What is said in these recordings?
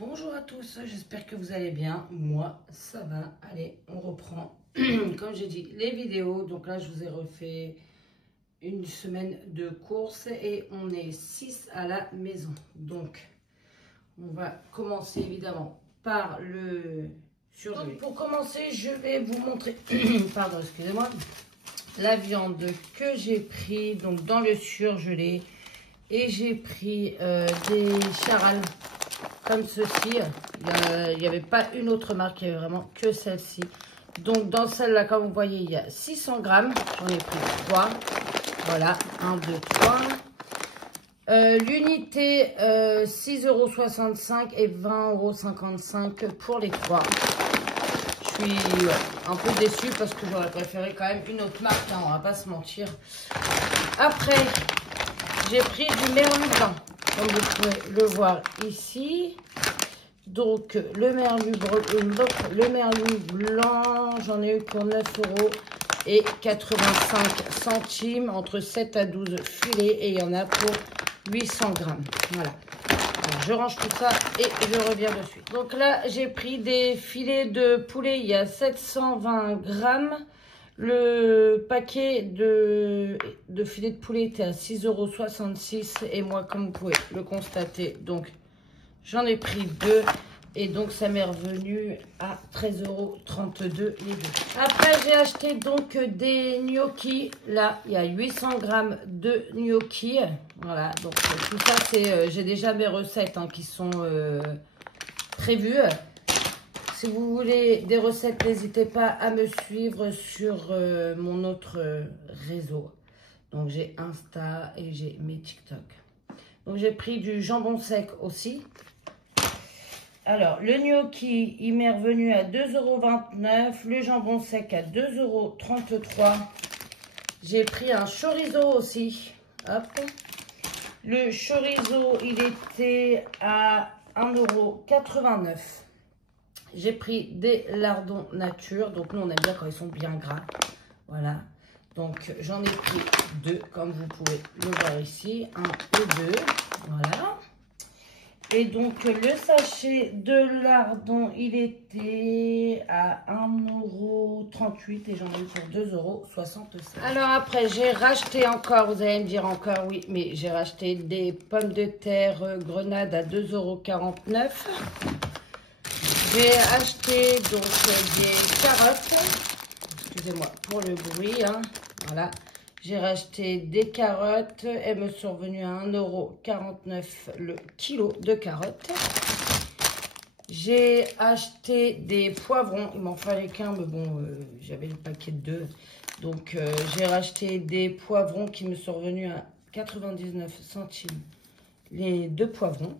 Bonjour à tous, j'espère que vous allez bien. Moi, ça va. Allez, on reprend, comme j'ai dit, les vidéos. Donc là, je vous ai refait une semaine de courses et on est 6 à la maison. Donc, on va commencer évidemment par le surgelé. Donc, pour commencer, je vais vous montrer, pardon, excusez-moi, la viande que j'ai pris donc dans le surgelé. Et j'ai pris des charales comme ceci. Il n'y avait pas une autre marque, il y avait vraiment que celle-ci. Donc dans celle-là, comme vous voyez, il y a 600 grammes. J'en ai pris 3. Voilà, 1, 2, 3. L'unité 6,65 € et 20,55 € pour les 3. Je suis un peu déçue parce que j'aurais préféré quand même une autre marque, hein, on va pas se mentir. Après, j'ai pris du merlu blanc, comme vous pouvez le voir ici. Donc, le merlu blanc, j'en ai eu pour 9,85 €, entre 7 à 12 filets. Et il y en a pour 800 grammes. Voilà. Alors, je range tout ça et je reviens dessus. Donc là, j'ai pris des filets de poulet. Il y a 720 grammes. Le paquet de filets de poulet était à 6,66 € et moi, comme vous pouvez le constater, donc j'en ai pris 2 et donc ça m'est revenu à 13,32 € les deux. Après, j'ai acheté donc des gnocchis. Là, il y a 800 grammes de gnocchis. Voilà, donc tout ça, c'est j'ai déjà mes recettes qui sont prévues. Si vous voulez des recettes, n'hésitez pas à me suivre sur mon autre réseau. Donc, j'ai Insta et j'ai mes TikTok. Donc, j'ai pris du jambon sec aussi. Alors, le gnocchi, il m'est revenu à 2,29 €. Le jambon sec à 2,33 €. J'ai pris un chorizo aussi. Hop. Le chorizo, il était à 1,89 €. J'ai pris des lardons nature. Donc, nous, on aime bien quand ils sont bien gras. Voilà. Donc, j'en ai pris 2, comme vous pouvez le voir ici. 1 et 2. Voilà. Et donc, le sachet de lardons, il était à 1,38 € et j'en ai eu pour 2,65 €. Alors, après, j'ai racheté encore, vous allez me dire encore, oui, mais j'ai racheté des pommes de terre grenade à 2,49 €. J'ai acheté donc des carottes, excusez-moi pour le bruit, voilà. J'ai racheté des carottes, elles me sont revenues à 1,49 € le kilo de carottes. J'ai acheté des poivrons, il m'en fallait qu'un, mais bon, j'avais le paquet de 2. Donc j'ai racheté des poivrons qui me sont revenus à 99 centimes les 2 poivrons.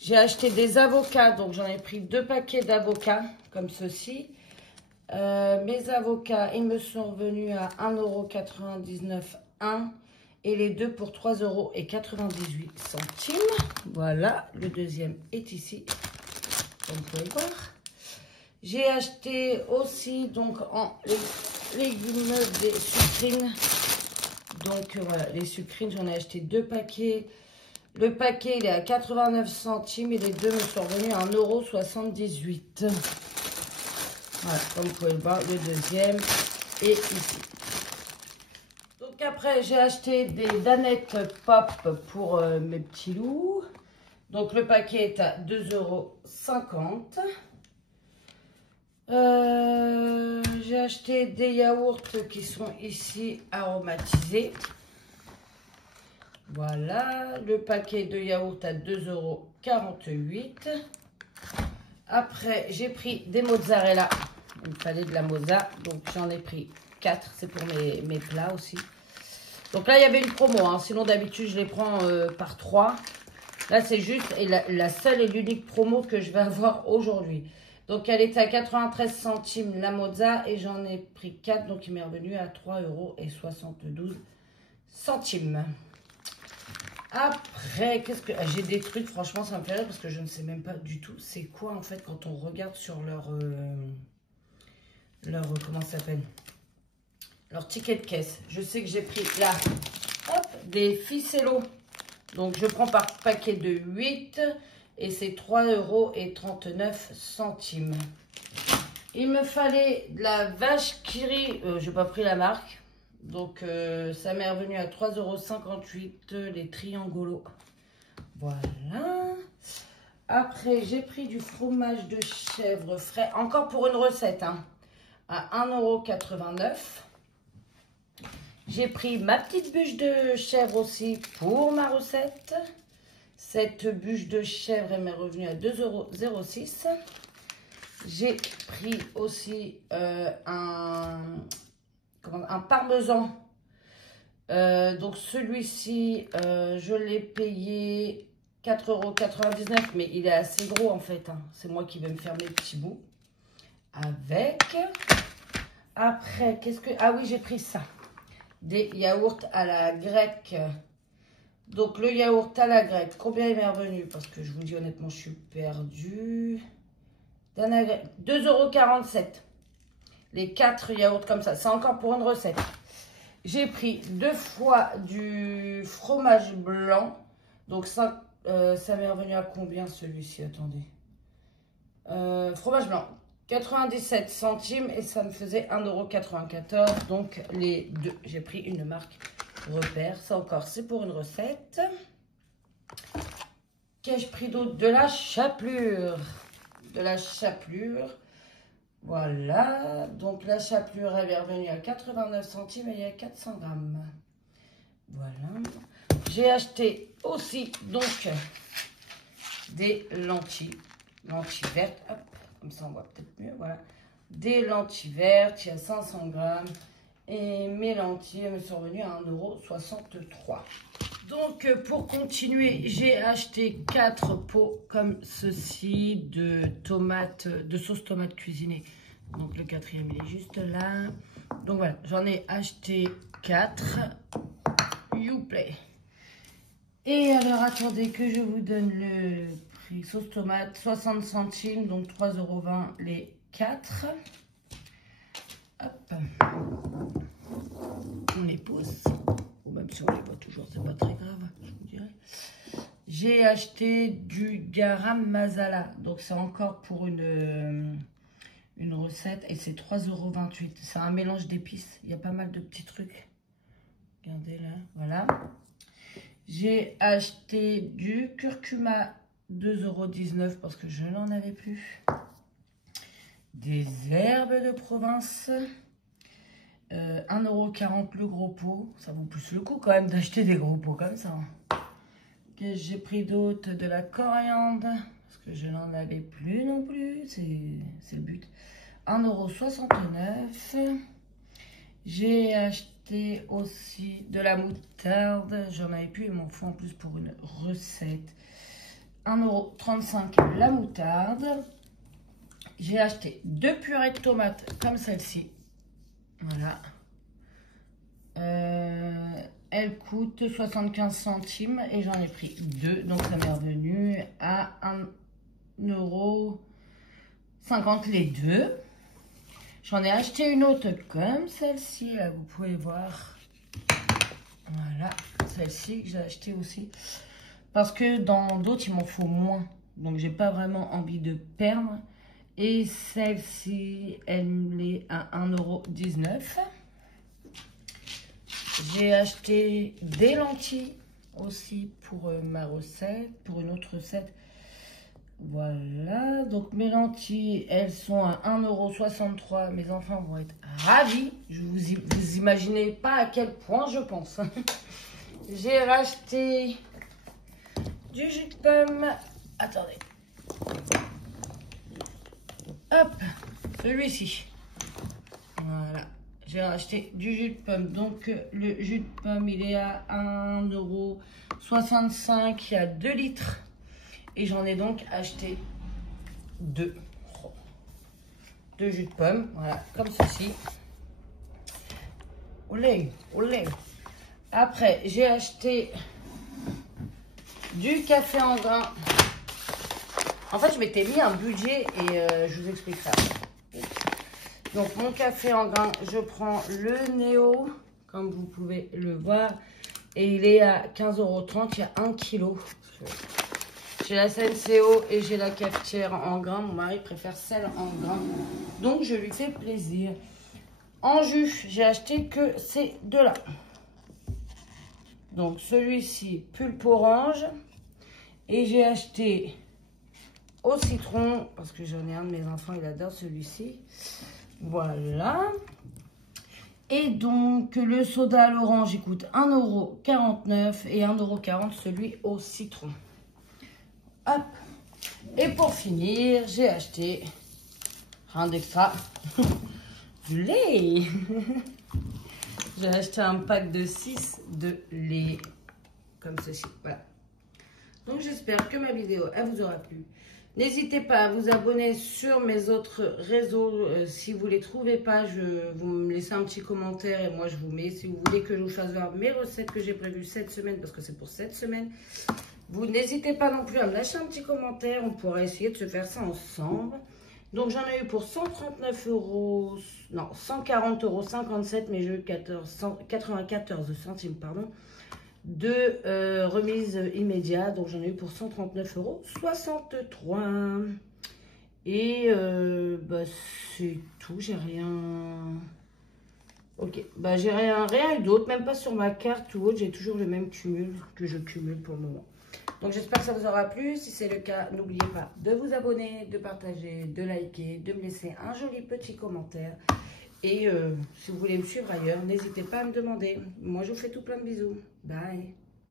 J'ai acheté des avocats, donc j'en ai pris 2 paquets d'avocats, comme ceci. Mes avocats, ils me sont revenus à 1,99 € un, et les 2 pour 3,98 €. Voilà, le deuxième est ici, comme vous pouvez le voir. J'ai acheté aussi, donc, en légumes des sucrines. Donc, voilà, les sucrines, j'en ai acheté 2 paquets. Le paquet, il est à 89 centimes et les 2 me sont revenus à 1,78 €. Voilà, comme vous pouvez le voir, le deuxième est ici. Donc après, j'ai acheté des danettes pop pour mes petits loups. Donc le paquet est à 2,50 €. J'ai acheté des yaourts qui sont ici aromatisés. Voilà, le paquet de yaourt à 2,48 €. Après, j'ai pris des mozzarella. Il me fallait de la mozza, donc j'en ai pris 4. C'est pour mes plats aussi. Donc là, il y avait une promo. Sinon, d'habitude, je les prends par 3. Là, c'est juste la seule et l'unique promo que je vais avoir aujourd'hui. Donc, elle était à 93 centimes la mozza et j'en ai pris 4. Donc, il m'est revenu à 3,72 €. Après, qu'est-ce que j'ai des trucs, franchement, ça me fait rire parce que je ne sais même pas du tout c'est quoi en fait quand on regarde sur leur comment ça s'appelle, leur ticket de caisse. Je sais que j'ai pris là, hop, des ficellos. Donc je prends par paquet de 8 et c'est 3,39 €. Il me fallait de la vache qui rit, j'ai pas pris la marque, donc ça m'est revenu à 3,58 € les triangolos. Voilà. Après, j'ai pris du fromage de chèvre frais, encore pour une recette, hein, à 1,89 €. J'ai pris ma petite bûche de chèvre aussi pour ma recette. Cette bûche de chèvre, elle m'est revenue à 2,06 €. J'ai pris aussi un parmesan. Donc celui-ci, je l'ai payé 4,99 €, mais il est assez gros en fait, hein. C'est moi qui vais me faire mes petits bouts avec. Après, qu'est-ce que... Ah oui, j'ai pris ça. Des yaourts à la grecque. Donc le yaourt à la grecque, combien il m'est revenu? Parce que je vous dis honnêtement, je suis perdue. 2,47 €. Les 4 yaourts comme ça. C'est encore pour une recette. J'ai pris 2 fois du fromage blanc. Donc ça m'est revenu à combien celui-ci? Attendez. Fromage blanc, 97 centimes et ça me faisait 1,94 €. Donc les deux, j'ai pris une marque Repère. Ça encore, c'est pour une recette. Qu'ai-je pris d'autre? De la chapelure. De la chapelure. Voilà. Donc la chapelure, elle est revenue à 89 centimes et il y a 400 grammes. Voilà. J'ai acheté aussi donc des lentilles. Lentilles vertes. Hop, comme ça on voit peut-être mieux. Voilà. Des lentilles vertes. Il y a 500 grammes. Et mes lentilles me sont revenues à 1,63 €. Donc, pour continuer, j'ai acheté 4 pots comme ceci de tomates, de sauce tomate cuisinée. Donc, le quatrième, il est juste là. Donc, voilà, j'en ai acheté 4. Youplay. Et alors, attendez que je vous donne le prix. Sauce tomate, 60 centimes, donc 3,20 € les 4. Hop. On les pousse, ou même si on les voit toujours, c'est pas très grave, je vous dirais. J'ai acheté du garam masala, donc c'est encore pour une recette, et c'est 3,28 €. C'est un mélange d'épices, il y a pas mal de petits trucs. Regardez là, voilà. J'ai acheté du curcuma, 2,19 € parce que je n'en avais plus. Des herbes de Provence. 1,40 € le gros pot. Ça vaut plus le coup quand même d'acheter des gros pots comme ça. Qu'est-ce que j'ai pris d'autre? De la coriandre. Parce que je n'en avais plus non plus. C'est le but. 1,69 €. J'ai acheté aussi de la moutarde. J'en avais plus. Il m'en faut en plus pour une recette. 1,35 € la moutarde. J'ai acheté 2 purées de tomates comme celle-ci. Voilà. Elle coûte 75 centimes et j'en ai pris 2. Donc ça m'est revenu à 1,50 € les 2. J'en ai acheté une autre comme celle-ci. Là, vous pouvez voir. Voilà. Celle-ci que j'ai acheté aussi. Parce que dans d'autres, il m'en faut moins. Donc j'ai pas vraiment envie de perdre. Et celle-ci, elle est à 1,19 €. J'ai acheté des lentilles aussi pour ma recette, pour une autre recette. Voilà, donc mes lentilles, elles sont à 1,63 €. Mes enfants vont être ravis. Vous imaginez pas à quel point je pense. J'ai racheté du jus de pomme. Attendez. Hop, celui-ci. Voilà, j'ai acheté du jus de pomme. Donc, le jus de pomme, il est à 1,65 €. Il y a 2 litres. Et j'en ai donc acheté 2. 2 jus de pomme, voilà, comme ceci. Olé, olé. Après, j'ai acheté du café en grains. En fait, je m'étais mis un budget et je vous expliquerai. Donc, mon café en grains, je prends le Néo, comme vous pouvez le voir. Et il est à 15,30 €. Il y a 1 kg. J'ai la Senseo et j'ai la cafetière en grains. Mon mari préfère celle en grains. Donc, je lui fais plaisir. En jus, j'ai acheté que ces deux-là. Donc, celui-ci, pulpe orange. Et j'ai acheté au citron, parce que j'en ai un de mes enfants, il adore celui-ci. Voilà. Et donc, le soda à l'orange, il coûte 1,49 € et 1,40 € celui au citron. Hop. Et pour finir, j'ai acheté, rien d'extra, du lait. J'ai acheté un pack de 6 de lait, comme ceci. Voilà. Donc, j'espère que ma vidéo, elle vous aura plu. N'hésitez pas à vous abonner sur mes autres réseaux. Si vous ne les trouvez pas, vous me laissez un petit commentaire et moi je vous mets. Si vous voulez que je vous fasse voir mes recettes que j'ai prévues cette semaine, parce que c'est pour cette semaine, vous n'hésitez pas non plus à me lâcher un petit commentaire. On pourra essayer de se faire ça ensemble. Donc j'en ai eu pour 139 €, non 140,57 €, mais j'ai eu 94 centimes, pardon, de remise immédiate. Donc j'en ai eu pour 139,63 €. Et bah, c'est tout, j'ai rien. Ok, bah j'ai rien eu d'autre, même pas sur ma carte ou autre, j'ai toujours le même cumul que je cumule pour le moment. Donc j'espère que ça vous aura plu. Si c'est le cas, n'oubliez pas de vous abonner, de partager, de liker, de me laisser un joli petit commentaire. Et si vous voulez me suivre ailleurs, n'hésitez pas à me demander. Moi, je vous fais tout plein de bisous. Bye.